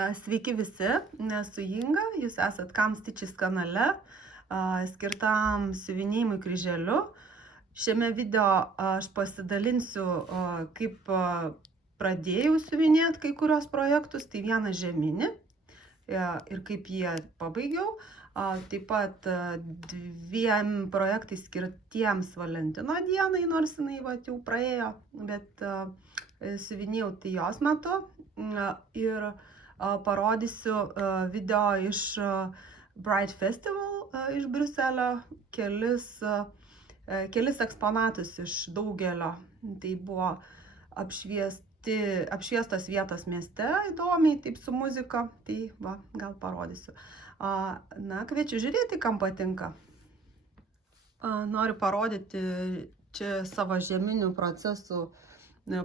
Sveiki visi, esu Inga, jūs esat Kam Stitches kanale, skirtam siuvinėjimui kryželiu. Šiame video aš pasidalinsiu, kaip pradėjau siuvinėti kai kurios projektus, tai vieną žieminį ir kaip jie pabaigiau. Taip pat dviem projektais skirtiems Valentino dienai, nors jinai jau praėjo, bet siuvinėjau tai jos metu. Ir parodysiu video iš Bright Festival iš Briuselio, kelis eksponatus iš daugelio. Tai buvo apšviestos vietos mieste įdomiai, taip su muzika, tai va, gal parodysiu. Na, kviečiu žiūrėti, kam patinka. Noriu parodyti čia savo žieminių procesų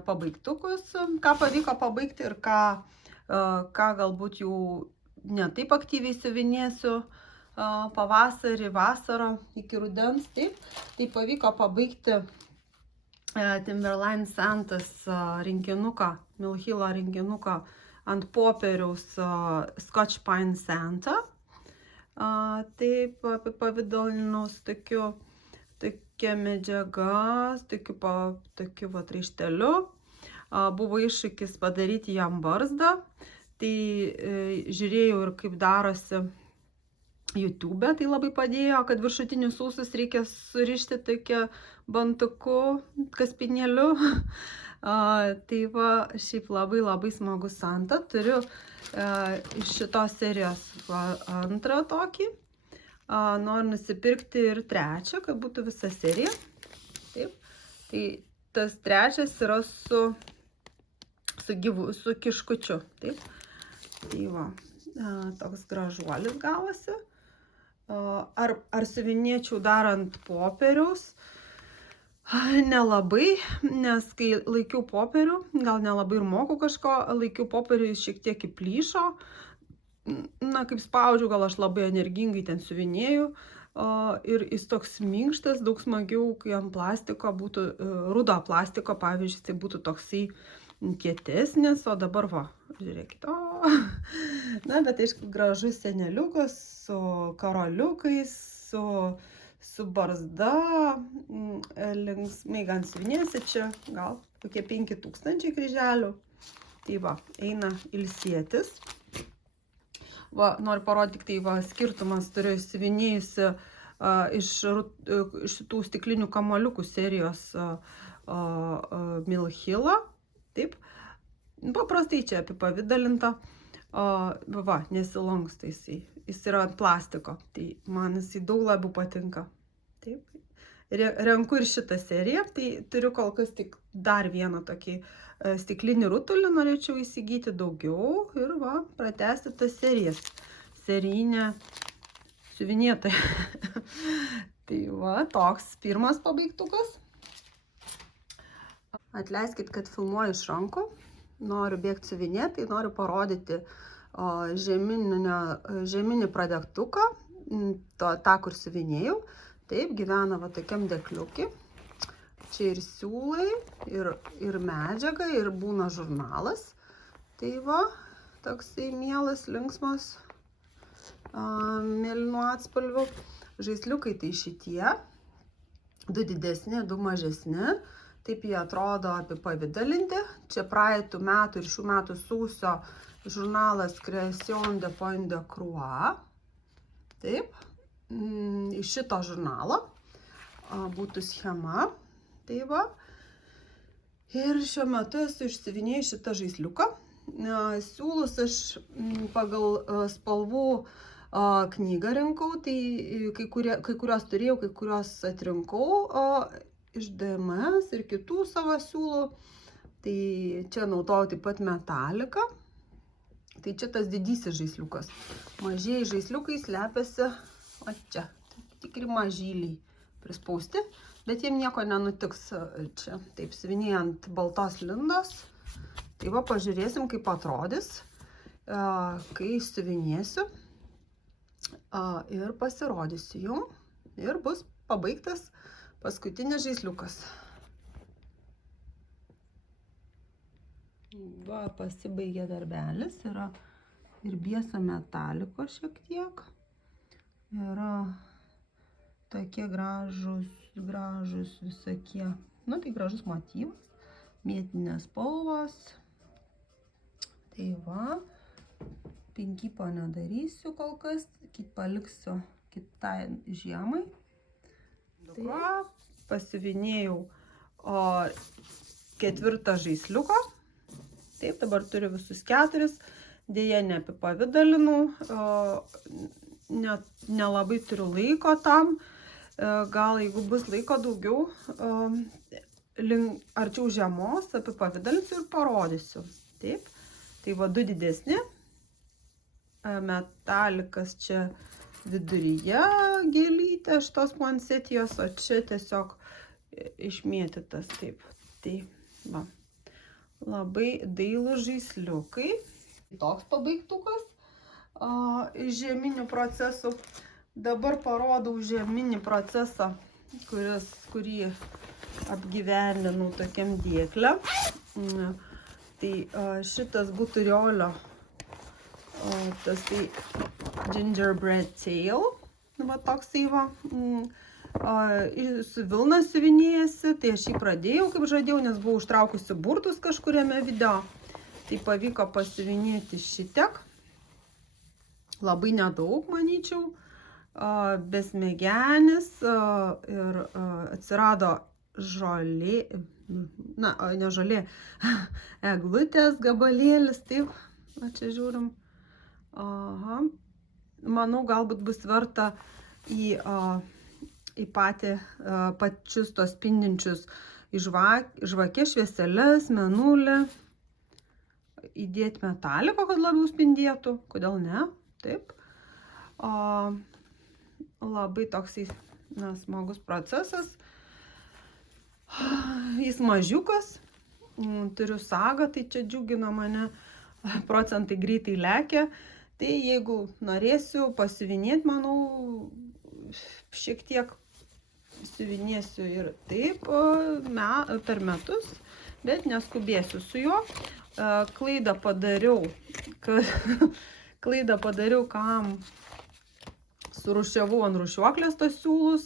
pabaigtukus, ką pavyko pabaigti ir ką galbūt jau ne taip aktyviai siuvinėsiu pavasarį, vasarą iki rudens. Taip, tai pavyko pabaigti Timberline Santas rinkinuką, Mill Hillo rinkinuką ant popieriaus Scotch Pine Santa. Taip, apipavidalinus tokia medžiaga, tokiu va raišteliu. Buvo iššūkis padaryti jam barzdą, tai žiūrėjau ir kaip darosi YouTube, tai labai padėjo, kad viršutinius ūsus reikia surišti tokia bantuku, kaspinėliu. Tai va, šiaip labai smagus Santa. Turiu iš šitos serijos antrą tokį. Noriu nusipirkti ir trečią, kad būtų visa serija. Taip. Tai tas trečias yra su kiškučiu. Taip. Tai va, toks gražuolis gavosi. Ar siuvinėčiau dar ant popieriaus? Nelabai, nes kai laikiau popierių, gal nelabai ir moku kažko, laikiau popierių, jis šiek tiek įplyšo. Na, kaip spaudžiu, gal aš labai energingai ten siuvinėjau. Ir jis toks minkštas, daug smagiau, kai ant plastiko būtų, rudo plastiko, pavyzdžiui, tai būtų toksai kietesnis, o dabar va, žiūrėkit, na, bet aišku, gražus seneliukas su karoliukais, su barzda, linksmai gan siuvinėsi, čia gal kokie 5000 kryželių. Tai va, eina ilsėtis. Va, noriu parodyti, tai va, skirtumas turiu siuvinėjusi iš šitų stiklinių kamuoliukų serijos Mill Hillo. Taip, paprastai čia apipavidalinta. Va, nesilanksta jisai. Jis yra ant plastiko, tai man jisai daug labiau patinka. Taip. Renku ir šitą seriją, tai turiu kol kas tik dar vieną tokį stiklinį rutulį, norėčiau įsigyti daugiau ir va, pratęsti tas serijas. Serijinė siuvinėtoja. Tai va, toks pirmas pabaigtukas. Atleiskit, kad filmuoju iš rankų. Noriu bėgti siuvinėti, tai noriu parodyti žieminį pradegtuką, tą, kur siuvinėjau. Taip, gyvena va tokiam dekliukį. Čia ir siūlai, ir medžiaga, ir būna žurnalas. Tai va, toksai mielas, linksmas, mėlynų atspalvių. Žaisliukai tai šitie. 2 didesni, 2 mažesni. Taip jie atrodo apipavidalinti. Čia praeitų metų ir šių metų sausio žurnalas Création de Point de Croix. Taip. Iš šito žurnalo būtų schema. Tai va. Ir šiuo metu esu išsiuvinėjus šitą žaisliuką. Siūlus aš pagal spalvų knygą rinkau. Tai kai kurios turėjau, kai kurios atrinkau iš DMS ir kitų savo siūlų. Tai čia naudojau taip pat metaliką. Tai čia tas didysis žaisliukas. Mažieji žaisliukai slepiasi, o čia, tikri mažyliai prispausti, bet jiem nieko nenutiks čia. Taip, siuvinėjant baltos lindos. Tai va, pažiūrėsim, kaip atrodys, kai siuvinėsiu ir pasirodysiu jum. Ir bus pabaigtas paskutinis žaisliukas. Va, pasibaigė darbelis, yra ir biesa metaliko šiek tiek. Yra tokie gražus visokie, nu tai gražus motyvas, mėtinės spalvos. Tai va, pinkypo nedarysiu kol kas, paliksiu kitai žiemai. Tai pasiuvinėjau 4 žaisliuką. Taip, dabar turiu visus 4. Dėja neapipavidalinau, nelabai turiu laiko tam. Gal jeigu bus laiko daugiau, arčiau žiemos apipavidalinsiu ir parodysiu. Taip, tai va 2 didesni. Metalikas čia viduryje gėlytė šitos puansetijos, o čia tiesiog išmėtytas. Taip, tai va. Labai dailūs žaisliukai. Toks pabaigtukas žieminių procesų. Dabar parodau žieminį procesą, kurį apgyvendinau tokiam dėklę. Tai šitas Buturiolio, tas tai gingerbread tail, va toksai va. Su vilna siuvinėjasi, tai aš jį pradėjau, kaip žadėjau, nes buvau užtraukusi burtus kažkuriame video. Tai pavyko pasiuvinėti šitiek. Labai nedaug, manyčiau. Besmegenis ir atsirado žolė, ne žolė, eglutės gabalėlis, taip, va čia žiūrim. Aha. Manau, galbūt bus verta į pačius tos spindinčius žvakės, švieseles, mėnulį, įdėti metaliko, kad labiau spindėtų, kodėl ne, taip. Labai toksai smagus procesas. Jis mažiukas, turiu sagą, tai čia džiugina mane, procentai greitai lekia. Tai jeigu norėsiu pasiuvinėti, manau, šiek tiek siuvinėsiu ir taip per metus, bet neskubėsiu su juo. Klaidą padariau, kam surūšiavau ant rūšiuoklės tos siūlus.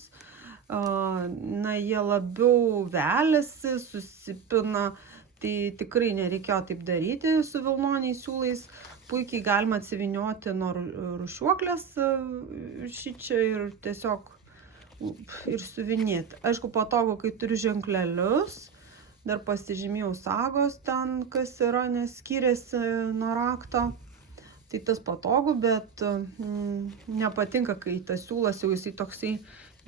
Jie labiau veliasi, susipina, tai tikrai nereikėjo taip daryti su vilnoniais siūlais. Puikiai galima atsivinioti nuo rūšiuoklės šičia ir tiesiog ir siuvinėti. Aišku, patogu, kai turiu ženklelius, dar pasižymėjau sagos ten, kas yra, nes skiriasi nuo rakto. Tai tas patogu, bet nepatinka, kai tas siūlas jau jisai toksai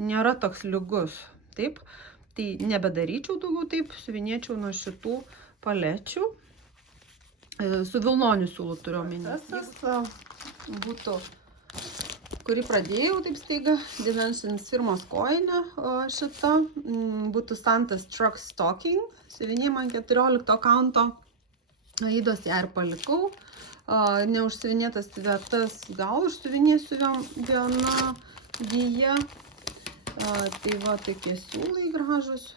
nėra toks lygus. Taip, tai nebedaryčiau daugiau taip, siuvinėčiau nuo šitų palečių. Su vilnoniu siūlu turiu omeny. Būtų, kurį pradėjau taip staiga, Dimensions firmos kojinė šita, būtų Santa's Truck Stocking, siuvinėjimą 14 kanto, aidos ją ir palikau. Neužsiuvinėtas vietas gal užsiuvinėsiu viena vyja. Tai va tokie siūlai gražus.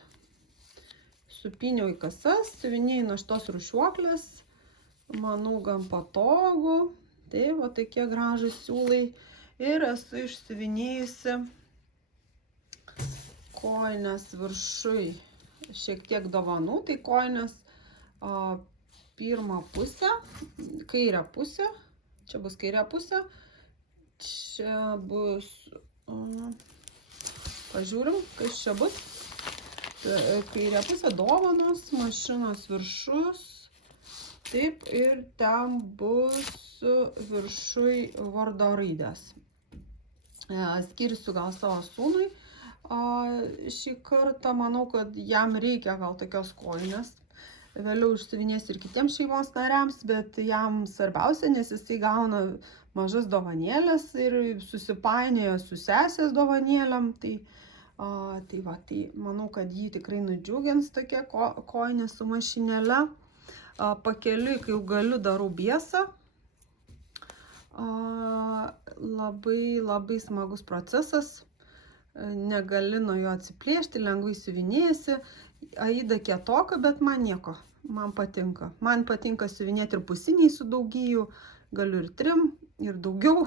Supyniau į kasas, siuvinėjau nuo šitos rūšiuoklės. Manau, gan patogu. Tai va tokie gražus siūlai. Ir esu išsiuvinėjusi kojines viršui šiek tiek dovanų. Tai kojines pirmą pusę, kairę pusę. Čia bus kairė pusė. Čia bus... Pažiūrim, kas čia bus. Kairė pusė dovanos, mašinos viršus. Taip, ir ten bus viršui vardo raidės. Skirsiu gal savo sūnui. Šį kartą manau, kad jam reikia gal tokios kojinės. Vėliau išsiuvinėsiu ir kitiems šeimos nariams, bet jam svarbiausia, nes jisai gauna mažas dovanėlės ir susipainioja su sesės dovanėlėm. Tai manau, kad jį tikrai nudžiugins tokia kojinė su mašinėle. Pakeliui, kai jau galiu, darau biesą. Labai smagus procesas. Negali nuo jo atsiplėšti, lengvai siuvinėjasi. Aida kietoka, bet man nieko. Man patinka. Man patinka siuvinėti ir pusiniai su daugijų. galiu ir 3, ir daugiau.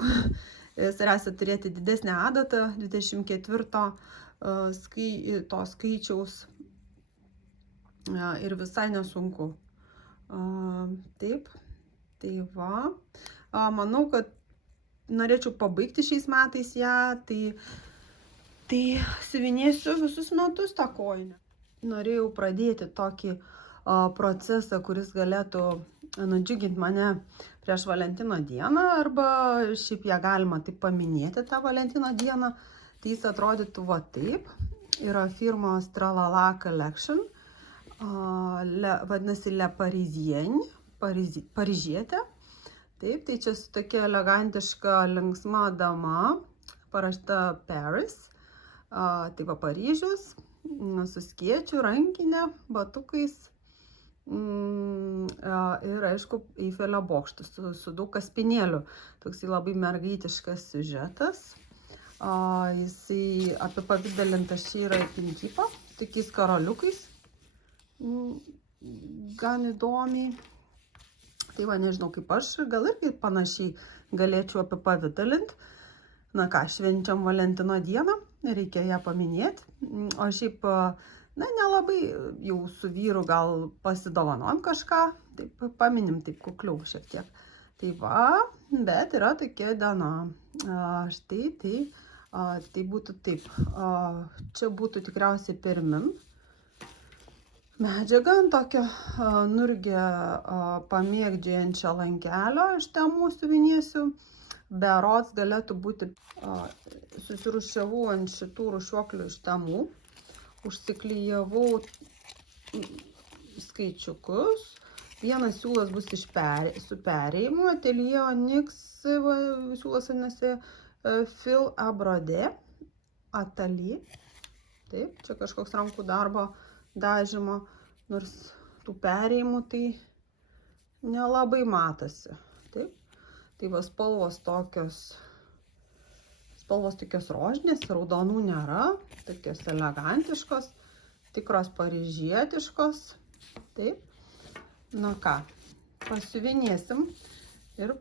Svarbiausia turėti didesnę adatą 24 to skaičiaus ir visai nesunku. Taip, tai va. Manau, kad norėčiau pabaigti šiais metais ją, tai siuvinėsiu visus metus tą kojinę. Norėjau pradėti tokį procesą, kuris galėtų nudžiuginti mane prieš Valentino dieną, arba šiaip ją galima taip paminėti tą Valentino dieną. Tai jis atrodytų va taip. Yra firmos Tralala Collection, vadinasi Le Parisienne, Paryžietė. Taip, tai čia su tokia elegantiška, linksma dama, parašta Paris. Tai va Paryžius, su skėčiu, rankinė, batukais ir, aišku, Eifelio bokštus su daug kaspinėlių. Toksai labai mergaitiškas siužetas. Jisai apipavidalintas čia yra pinkypa, tokiais karoliukais. Gan įdomiai. Tai va, nežinau kaip aš, gal irgi panašiai galėčiau apipavidalinti. Na ką, švenčiam Valentino dieną, reikia ją paminėti. O šiaip, nelabai jau su vyru gal pasidovanom kažką, taip paminim taip kukliau šiek tiek. Tai va, bet yra tokia diena. Štai, tai būtų taip. Čia būtų tikriausiai pirmin medžiaga ant tokio nurgę pamėgdžiojančio lankelio iš Temu siuvinėsiu. Berods galėtų būti, susirūšiavau ant šitų rūšiuoklių iš Temu, užsiklijavau skaičiukus. Vienas siūlas bus su perėjimu, Atelier Onyx, siūlas vadinasi Fil à Broder, Atelier. Taip, čia kažkoks rankų darbo dažymo, nors tų perėjimų tai nelabai matosi. Taip. Tai va spalvos tokios rožinės, raudonų nėra, tokios elegantiškos, tikros paryžietiškos. Taip. Na ką, pasiuvinėsim ir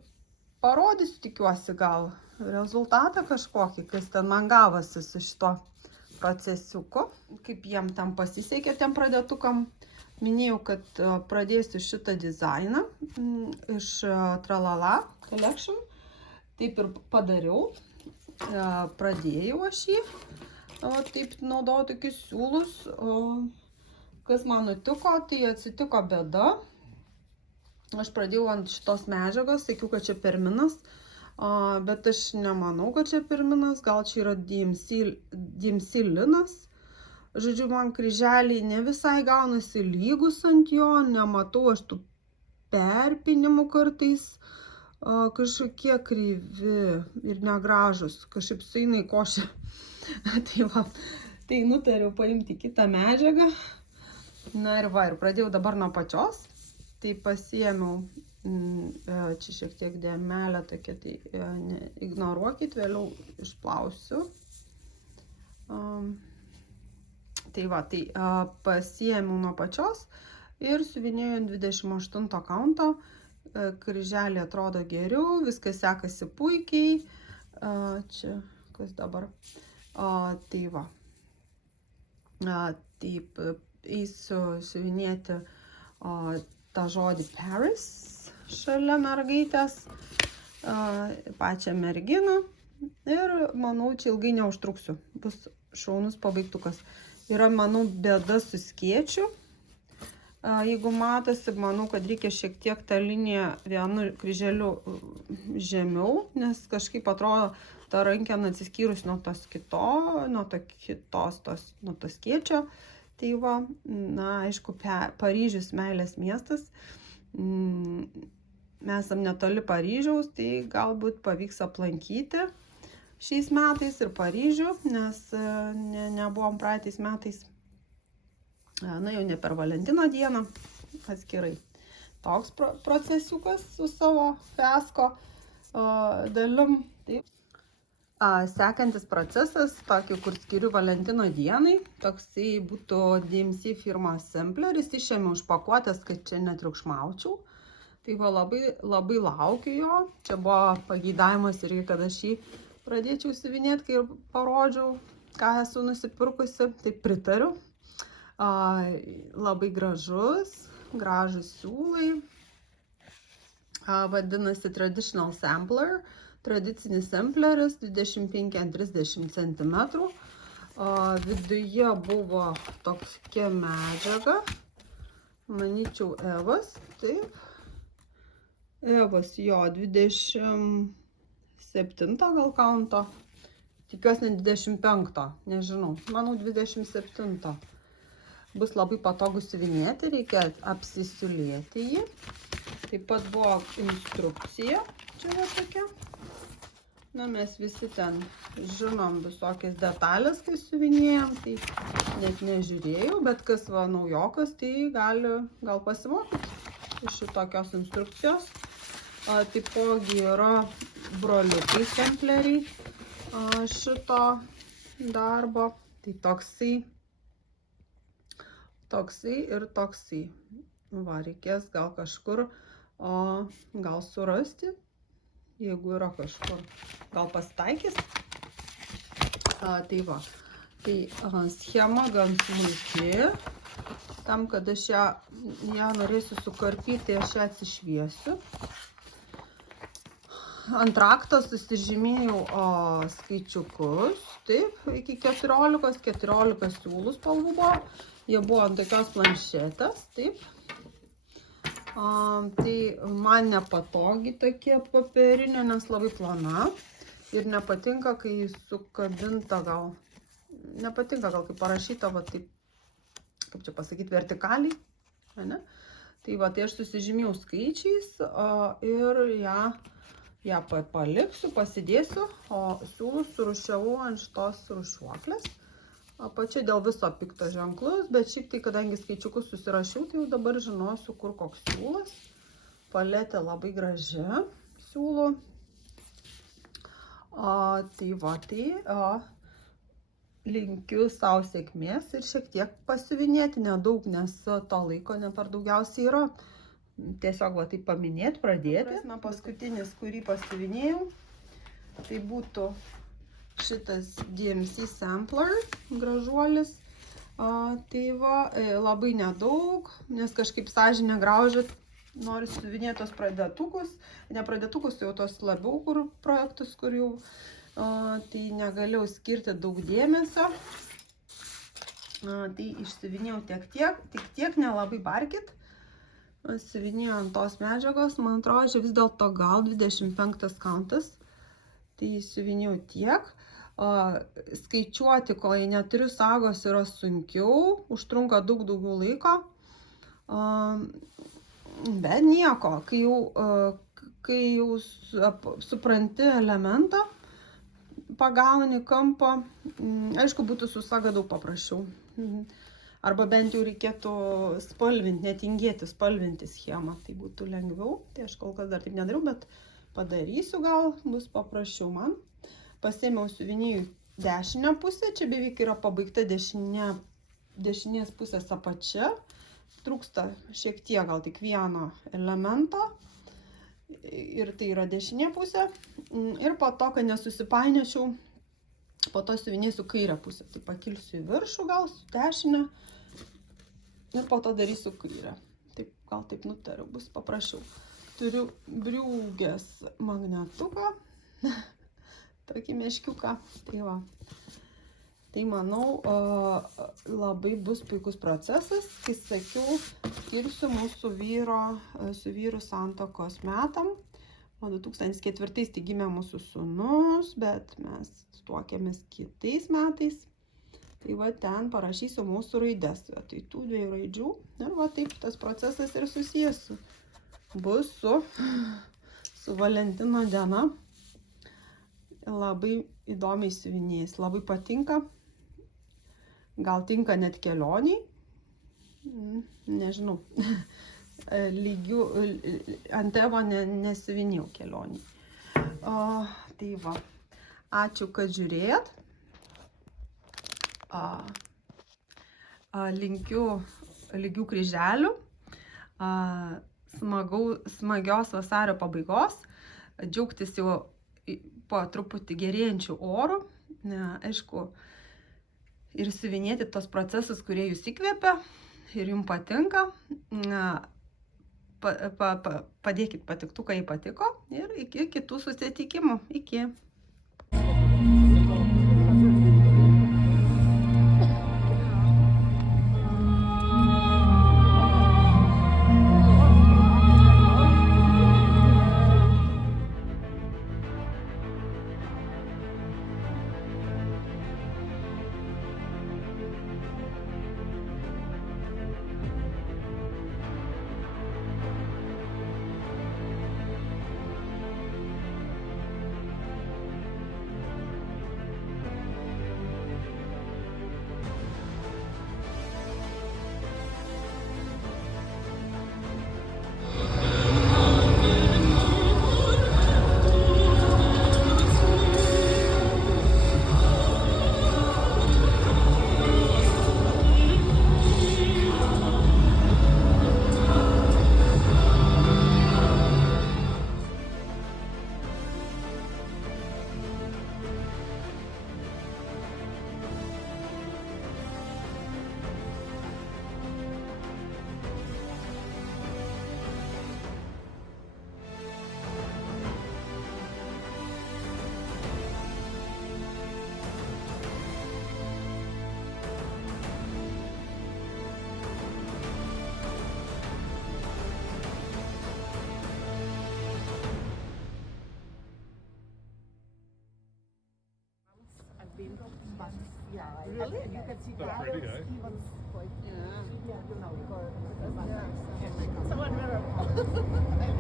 parodysiu, tikiuosi, gal rezultatą kažkokį, kas ten man gavosi su šito procesiuku. Kaip jiem tam pasisekė, tiem pradėtukam. Minėjau, kad pradėsiu šitą dizainą iš Tralala Collection. Taip ir padariau. Pradėjau aš jį. Taip naudojau tokius siūlus. Kas man nutiko, tai atsitiko bėda. Aš pradėjau ant šitos medžiagos, sakiau, kad čia perminas. Bet aš nemanau, kad čia perminas. Gal čia yra DMC linas. Žodžiu, man kryželiai ne visai gaunasi lygus ant jo, nematau aš tų perpinimų kartais, kažkokie kryvi ir negražus, kažkaip sueina į košę. Tai nutariau paimti kitą medžiagą. Na ir va, ir pradėjau dabar nuo pačios. Tai pasiėmiau, čia šiek tiek dėmelė tokia, tai ignoruokit, vėliau išplausiu. Tai va, tai pasiėmiau nuo pačios ir siuvinėjau 28 kaunto. Kryželį atrodo geriau, viskas sekasi puikiai. Čia, kas dabar? Tai va. Taip, eisiu siuvinėti tą žodį Paris šalia mergaitės, pačią merginą. Ir manau, čia ilgai neužtruksiu. Bus šaunus pabaigtukas. Yra, manau, bėda su skėčiu. Jeigu matosi, manau, kad reikia šiek tiek tą liniją vienu kryželiu žemiau, nes kažkaip atrodo ta rankena atsiskyrus nuo to skėčio. Tai va, na, aišku, Paryžius meilės miestas. Mes esam netoli Paryžiaus, tai galbūt pavyks aplankyti šiais metais ir Paryžių, nes nebuvom praeitais metais, na jau ne per Valentino dieną, atskirai. Toks procesiukas su savo fiasko dalim. Sekantis procesas, tokį, kur skiriu Valentino dienai, toksai būtų DMC firmos sampleris, išėmiau iš pakuotės, kad čia netriukšmaučiau. Tai va, labai laukiu jo. Čia buvo pageidavimas irgi, kad aš jį pradėčiau siuvinėti, kai ir parodžiau, ką esu nusipirkusi. Tai pritariu. Labai gražus siūlai. Vadinasi Traditional Sampler. Tradicinis sampleris 25 ant 30 cm. Viduje buvo tokia medžiaga. Manyčiau Evas. Taip. Evas jo 27 gal kaunto. Tikiuosi ne 25. Nežinau. Manau 27. Bus labai patogu siuvinėti. Reikia apsisiulėti jį. Taip pat buvo instrukcija. Čia va tokia. Na, mes visi ten žinom visokias detalės, kai siuvinėjom, tai net nežiūrėjau, bet kas va naujokas, tai gal pasimokyti iš šitokios instrukcijos. Taipogi yra broliukai sampleriai šito darbo, tai toksai ir toksai. Va, reikės gal kažkur, gal surasti. Jeigu yra kažkur, gal pasitaikys. Tai va, tai schema gan smulki. Tam, kad aš ją norėsiu sukarpyti, aš ją atsišviesiu. Ant rakto susižymėjau skaičiukus. Taip, iki 14 siūlų spalvų buvo. Jie buvo ant tokios planšetės, taip. Tai man nepatogi tokie popierinė, nes labai plona ir nepatinka, kai sukabinta gal, kai parašyta, va taip, kaip čia pasakyti, vertikaliai, ne? Tai va, tai aš susižymėjau skaičiais ir ją paliksiu, pasidėsiu, o siūlus surūšiavau ant šitos rūšiuoklės. Apačia dėl viso pikto ženklus, bet šiaip tai, kadangi skaičiukus susirašiau, tai jau dabar žinosiu, kur koks siūlas. Paletė labai graži siūlų. Tai va, linkiu savo sėkmės ir šiek tiek pasiuvinėti, nedaug, nes to laiko ne per daugiausiai yra. Tiesiog va, tai paminėti, pradėti. Paskutinis, kurį pasiuvinėjau, tai būtų šitas DMC sampler, gražuolis. Tai va, labai nedaug, nes kažkaip sąžinė graužia, noriu siuvinėti tos pradėtukus, ne pradėtukus, jau tos labiau projektus, kur jau, tai negalėjau skirti daug dėmesio. Tai išsiuvinėjau tik tiek, nelabai barkit. Siuvinėjau ant tos medžiagos, man atrodo, vis dėlto gal 25 kauntas. Tai siuvinėjau tiek. Skaičiuoti, kol neturiu sagos, yra sunkiau, užtrunka daug daugiau laiko, bet nieko, kai jau supranti elementą, pagauni kampą, aišku, būtų su saga daug paprasčiau, arba bent jau reikėtų spalvinti, netingėti spalvinti schemą, tai būtų lengviau, tai aš kol kas dar taip nedariau, bet padarysiu, gal bus paprasčiau man. Pasėmiau siuvinėjų dešinę pusę, čia beveik yra pabaigta dešinės pusės apačia. Trūksta šiek tiek, gal tik vieno elemento. Ir tai yra dešinė pusė. Ir po to, kad nesusipainiočiau, po to siuvinėsiu kairę pusę. Tai pakilsiu į viršų gal su dešinę. Ir po to darysiu kairę. Taip, gal taip nutariu, bus paprasčiau. Turiu briūgės magnetuką. Tokį meškiuką. Tai va. Tai manau, labai bus puikus procesas. Kai sakiau, skirsiu mūsų su vyru santuokos metam. O 2004 tai gimė mūsų sūnus, bet mes tuokėmės kitais metais. Tai va ten parašysiu mūsų raides. Tai tų dviejų raidžių. Ir va taip tas procesas ir susijęs bus su Valentino diena. Labai įdomiai siuvinėjais, labai patinka, gal tinka net kelioniai, nežinau, lygių, ant tėvo nesiuvinėjau kelioniai. Tai va, ačiū, kad žiūrėjot, linkiu lygių kryželių, smagios vasario pabaigos, džiaugtis jau po truputį gerėjančių orų, aišku, ir siuvinėti tos procesus, kurie jūs įkvėpia ir jums patinka. Padėkit patiktuką, jei patiko, ir iki kitų susitikimų. Iki. Really? And you can see pretty, eh? Steven's like, Yeah. you know, someone